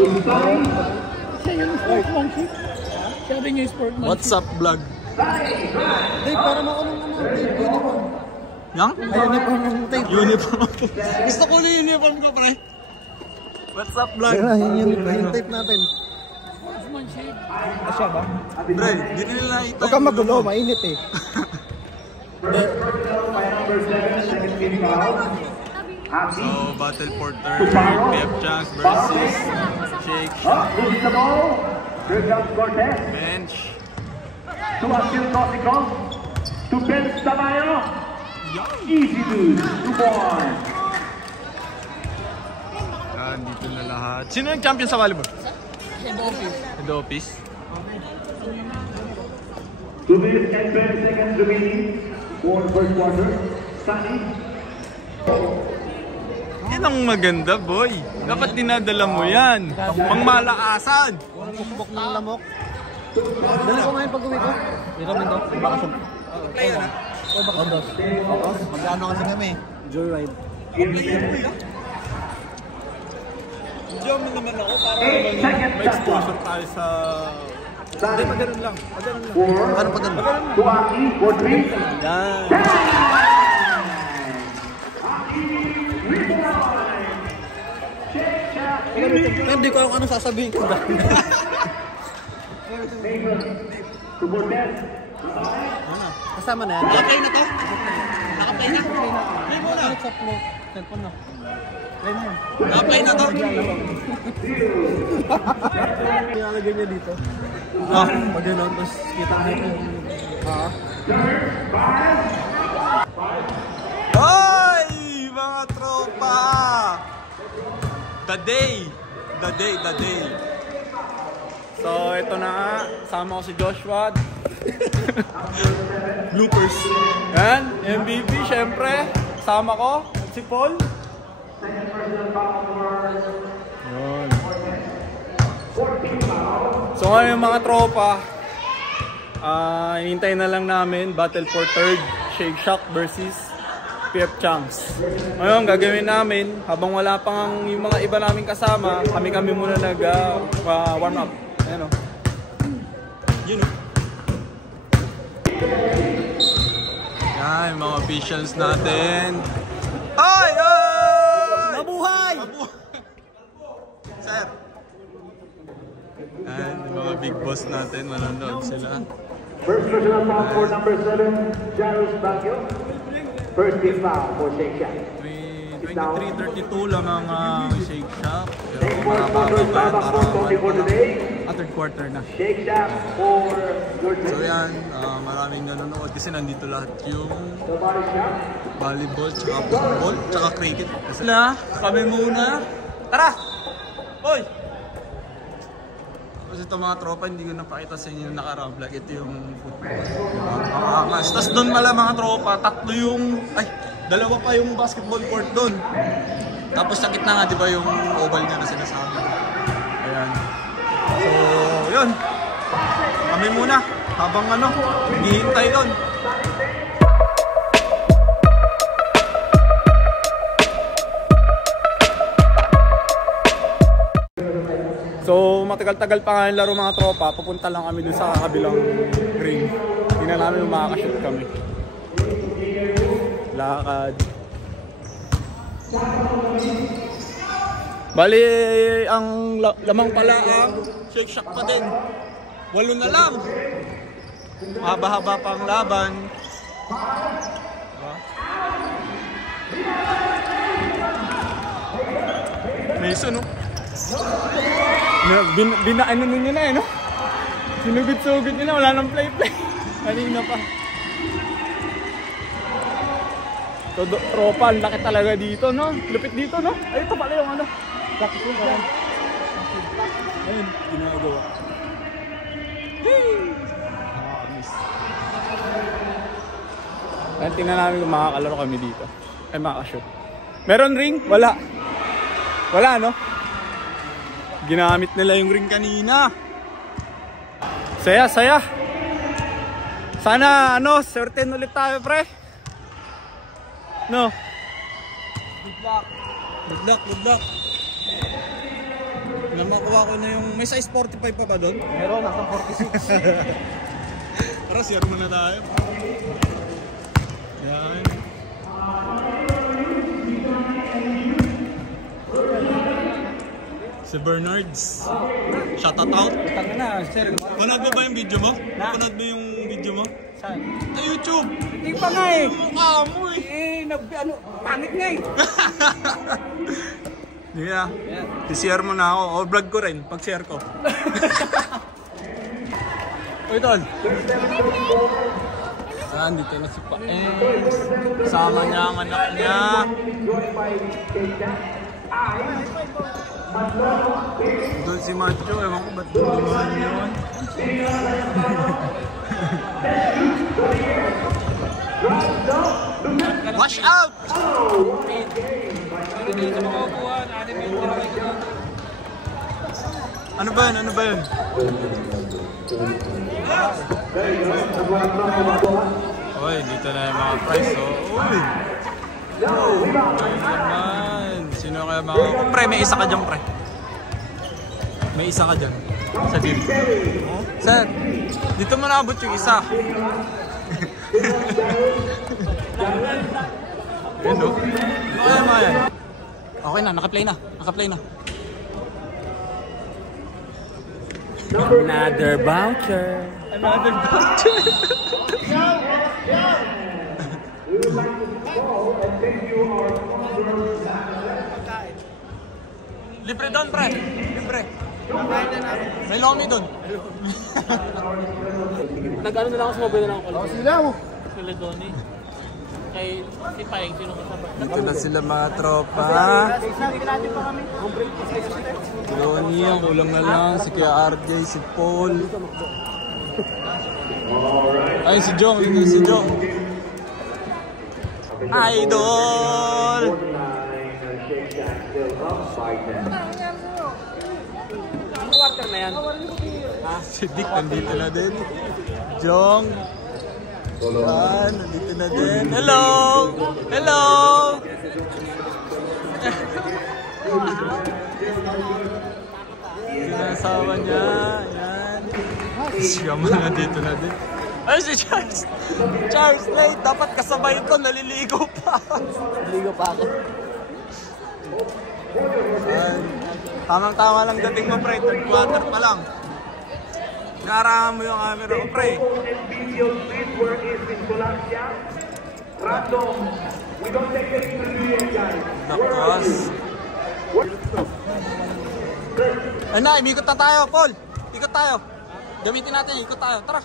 Siya yung sportsmanship. Siya rin yung sportsmanship. What's up, vlog? Tape, para makulong tape, uniform. Yang? Uniform ng tape. Uniform. Gusto ko na yung uniform ko, pre. What's up, vlog? Yung tape natin. Sportsmanship. Asya ba? Pre, di nila ito. Huwag kang magulo, mainit eh. So, battle for third, PF Chunks versus Shake Shack. Bench. To Asil Cosico, to Ben Tamayo, easy dude, 2 points. Dito na lahat. Sino yung champion sa volleyball? Head office. Head office. 2 minutes and 20 seconds remaining for first quarter. Sunny. Yan ang maganda, boy. Dapat dinadala mo yan. Pangmalakasan. Walang bukbok ng lamok. Dala ko ngayon pag-uwi ko. Iramin daw, bakasyon. Play na. O bakasyon. Mag-ano kasi kami? Joyride. Diyan mo naman ako para may exposure tayo sa... Hindi, maganon lang. Maganon lang. Ano pa ganun? Tuwaki for 3. Yan. Hindi ko alam ano sasabihin ko. Kasama na yan. Naka-play na to? Naka-play na? Play mo na. Cellphone na. Play na yan. Naka-play na to? Nilalagay niya dito. Pag gano'n, tapos kita mo ito. Hoy! Mga tropa! The day! The day, the day. So, ito na nga. Sama ko si Joshua. Bloopers. Yan, MVP syempre. Sama ko, si Paul. Yun. So ngayon yung mga tropa, hinintay na lang namin battle for third, Shake Shack versus PF Chunks. Ngayon gagawin namin, habang wala pang yung mga iba namin kasama, kami muna nag-warm up. Ayan o. Yun o. Yan, mga officials natin. Ay! Ay! Mabuhay! Sir! Yan, yung mga big boss natin, manonood sila. First personal foul for number 7, Jaros Baguio. First team foul for Shake Shack. 23-32 lang ang Shake Shack. Next quarter, for today. Third quarter na. Shake Shack for your team. So yan, maraming nanonood kasi nandito lahat yung volleyball, tsaka football, tsaka cricket. Kasi na, kami muna. Tara! Hoy! Kasi ito mga tropa, hindi ko napakita sa inyo yung nakaraang vlog. Ito yung football. Angas. Tapos doon pala mga tropa, tatlo yung... Ay, dalawa pa yung basketball court doon. Tapos sa gitna nga, di ba yung oval niya na sinasabi. Ayan. So, yun. Kami muna. Habang naghihintay doon. So, matagal-tagal pa nga yung laro mga tropa. Pupunta lang kami dun sa kabilang ring. Tingnan namin kung makakashoot kami. Lakad. Bali, ang lamang pala ang Shake Shack pa din. 8 na lang. Haba-haba pang laban. Mason, no? Ano nyo na eh, no? Sinugod-sugod nyo na, wala nang play-play. Kanina pa. So, tropa, ang laki talaga dito, no? Lupit dito, no? Ay, ito pala yung Bakit yun, parang. Ayun, ginagawa. Yay! Nakakamiss. Ayun, tingnan namin kung makakalaro kami dito. Ay, makakashoot. Meron ring? Wala. Wala, no? Ginamit nila yung ring kanina. Saya, saya. Sana, certain ulit tayo, pre. No? Good luck. Good luck, good luck. Namakuha ko na yung... May size 45 pa ba doon? Meron, nasa 46. Tara, share muna tayo. Yan. Si Bernards. Shoutout. Tanga na, sir. Panood mo ba yung video mo? Panood mo yung video mo? Saan? Sa YouTube. Hindi pa nga eh. Mukha mo eh. Pangit nga eh. Hindi na. I-share mo na ako. O vlog ko rin. Pag-share ko. Uy, tol. Dito na si Paens. Kasama niya ang anak niya. Doon si Macho. Ewan ko ba't doon yun. Wash out! Ano ba yun? Ano ba yun? Uy, dito na yung mga price. Uy! Ayun naman. Sino kaya mga... Pre, may isa ka dyan, pre. May isa ka dyan. Sa dito. Sir, dito mo naabot yung isa. Yan o. Ano kaya mga yan? Okay na, naka-play na. Naka-play na. Another voucher. Another voucher. Libre doon, pre. Libre. May lomi doon. Nag-ano na lang ako, sumabay na lang ako. Sila mo. Sila Donnie. Kay si Paeng, sino kasama? Dito na sila mga tropa. Donnie, ang ulang na lang. Si Kuya RJ, si Paul. Ay, si Jong. Dito si Jong. Idol! Ano quarter na yan? Si Dick nandito na din. Jong. Yan, nandito na din. Hello! Hello! Yung asawa niya. Yan. Si Gamal nandito na din. Ay, si Charles! Charles, late! Dapat kasabay ito. Naliligo pa. Ligo pa ako. Tamang-tama lang dating mo, pre. Third quarter pa lang. Naarangan mo yung camera ko, pre. Nakas. Ay na, imikot na tayo, Paul. Ikot tayo. Gamitin natin, ikot tayo. Tara.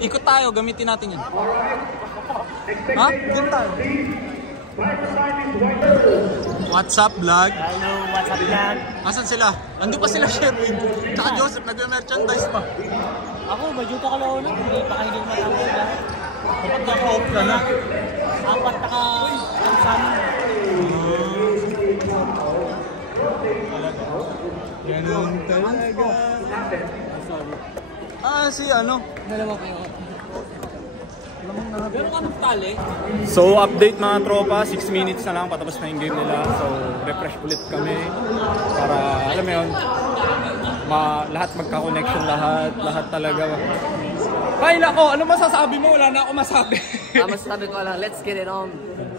Ikot tayo, gamitin natin yun. Ha? Diyan tayo. What's up, vlog? Hello, what's up yan? Asan sila? Ando pa sila, Sherwin. Tsaka Joseph, nagme-merchandise pa. Ako, medyo ka lang na. Hindi pa kayo matapos na. Kapag naka-off ka na. Apat naka-ansan. Ganun talaga. Si ano? Dalawa kayo. Meron ka ng tali? So, update mga tropa. 6 minutes na lang. Patapos na yung game nila. So, refresh ulit kami. Para, alam mo yun, lahat magka-connection lahat. Lahat talaga. Ay, nako! Ano masasabi mo? Wala na ako masabi. Masasabi ko lang, let's get it on.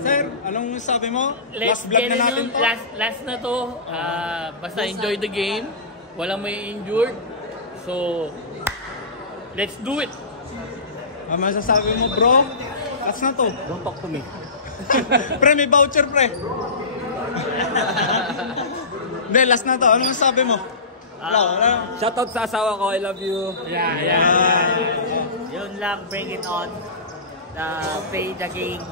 Sir, anong sabi mo? Let's Last vlog get na it natin on. to. Last na to. Basta enjoy the game. Walang may injured. So, let's do it. Ano masasabi mo, bro? Last na to. Don't talk to me. Pre, may voucher, pre. Hindi, last na to. Ano masasabi mo? Shoutout sa asawa ko, I love you. Yeah. Yun lang, bring it on. Play the game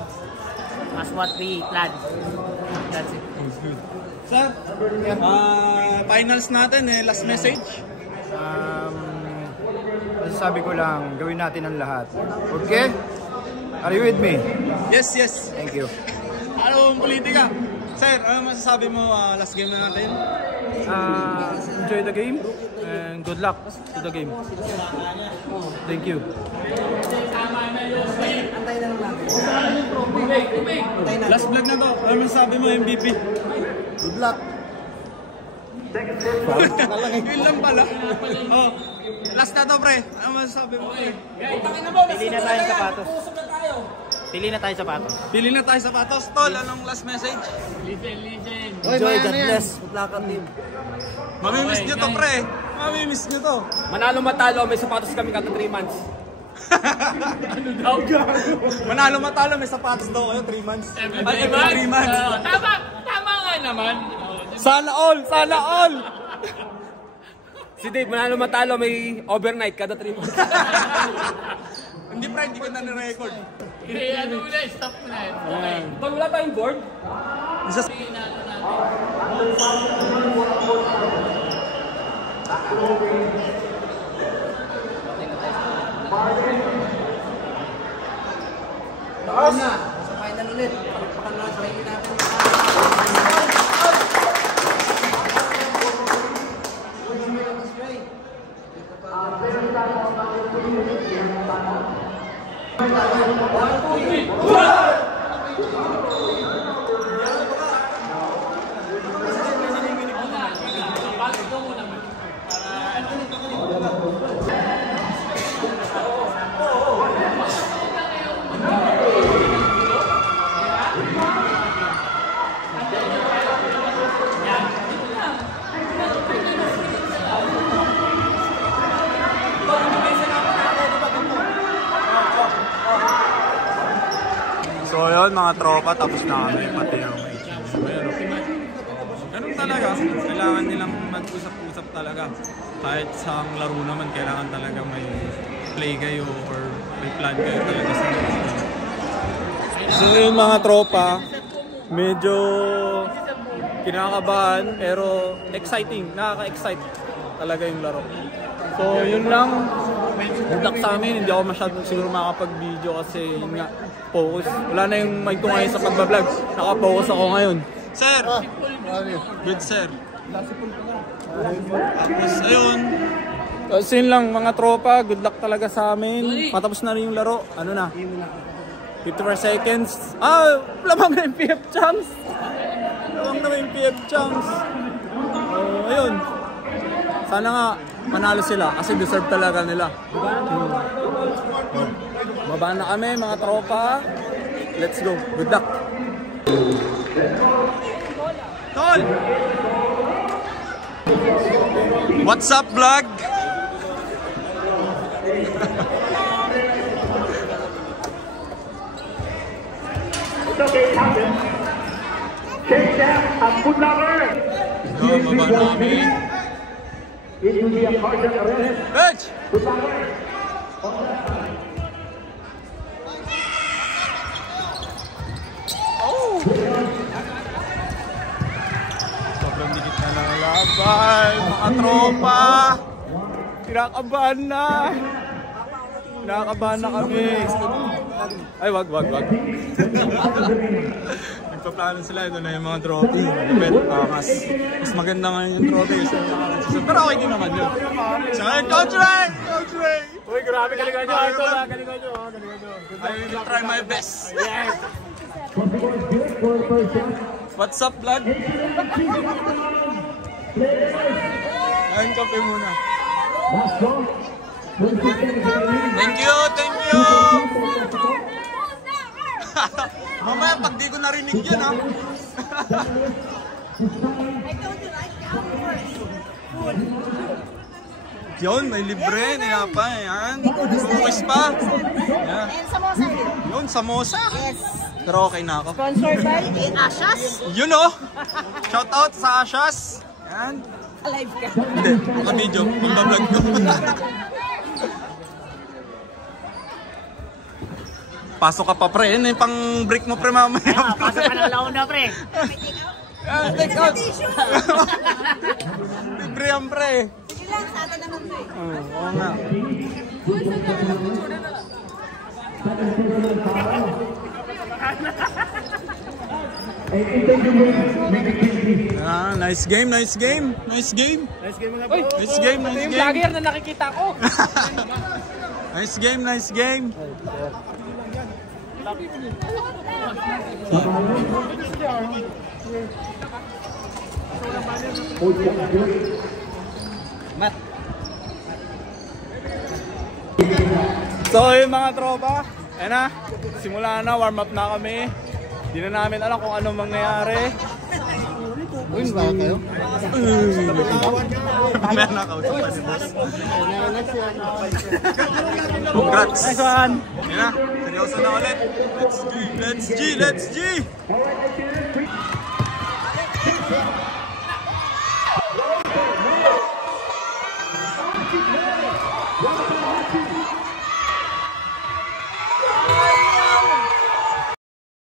as what we planned. That's it. Sir, finals natin last message. Sabi ko lang, gawin natin ang lahat. Okay? Are you with me? Yes, yes. Thank you. Ano ang politika? Sir, ano masasabi mo last game na natin? Enjoy the game and good luck to the game. Thank you. Last vlog na to. Ano masasabi mo, MVP? Good luck. Yun lang pala. Oh, last na to, pre. Ano masasabi mo, pre? Pili na tayo sapatos. Pili na tayo sapatos. Pili na tayo sapatos. Tol, anong last message? Enjoy, God bless. Putlakan team. Mamimiss nyo to, pre. Mamimiss nyo to. Manalo matalo, may sapatos kami kada 3 months. Ano daw? Manalo matalo, may sapatos daw kayo, 3 months. Every 3 months. Tama nga naman. Sana all! Sana all! Si Dave, manalo matalo, may overnight kada 3 months. Hindi, pre, hindi ko na ni-record. Ano mo na, stop mo na. Okay. Pag wala tayong board, Sa final ulit. Pakalasahin natin. So yun mga tropa, tapos na kami pati yung ganun talaga, kailangan nilang mag-usap-usap talaga. Kahit sa laro naman, kailangan talaga may play kayo or may plan kayo talaga sa laro. So yun mga tropa, medyo kinakabahan pero exciting, nakaka-excite talaga yung laro. So yun lang, good luck sa amin. Hindi ako masyadong siguro makakapag-video kasi yun nga, focus. Wala na yung mic ko ngayon sa pagbablog. Naka-focus ako ngayon. Sir! Good sir. Tapos ayun. So yun lang mga tropa, good luck talaga sa amin. Matapos na rin yung laro. Ano na? 54 seconds. Lamang na yung PF chance. Lamang na yung PF chance. Ayun. Sana nga manalo sila kasi deserve talaga nila. Baba na kami mga tropa. Let's go. Good luck. Tol! What's up vlog? It's okay, it happens. Shake them and good lover. Baba na kami. It will be a partial arrest. Bitch! Good lover. Sobrang dikit na ng laban, mga tropa. Kinakabahan na. Kinakabahan na kami. Ay, wag. Nagpaplano sila, ito na yung mga trophy. Mas maganda ngayon yung trophy. Pero okay din naman yun. So, Coach Ray! Coach Ray! Uy, grabe, galingan nyo. Galingan nyo. I will try my best. Yes! What's up, vlog? Ayun, kape muna. Thank you! Mamaya, pag di ko narinig yun, ha? Yun, may libre, nilapa, yan. Buwis pa. Yan. And samosa din. Yun, samosa. Yes. Pero okay na ako. Sponsored by Ashas. Yun, oh! Shout out sa Ashas. Yan. Alive ka. Hindi, naka-video. Pag-vlog ko. Pasok ka pa, pre. Yan yung pang-break mo, pre, mamaya. Pasok ka na launa, pre. Take out. Libre yan, pre. Sige lang, sa atin naman to eh. Oo nga. Nice game. Nice game mga bro. Nice game. Yung vlogger na nakikita ko. Nice game. Mat. So yung mga tropa, ayan na, simula na, warm up na kami. Hindi na namin alam kung anong mangyayari. Uy, ba kayo? Mamaya nakausap pa si boss. Congrats! Nice one! Yan na, seryoso na ulit. Let's G! Let's G! Let's G!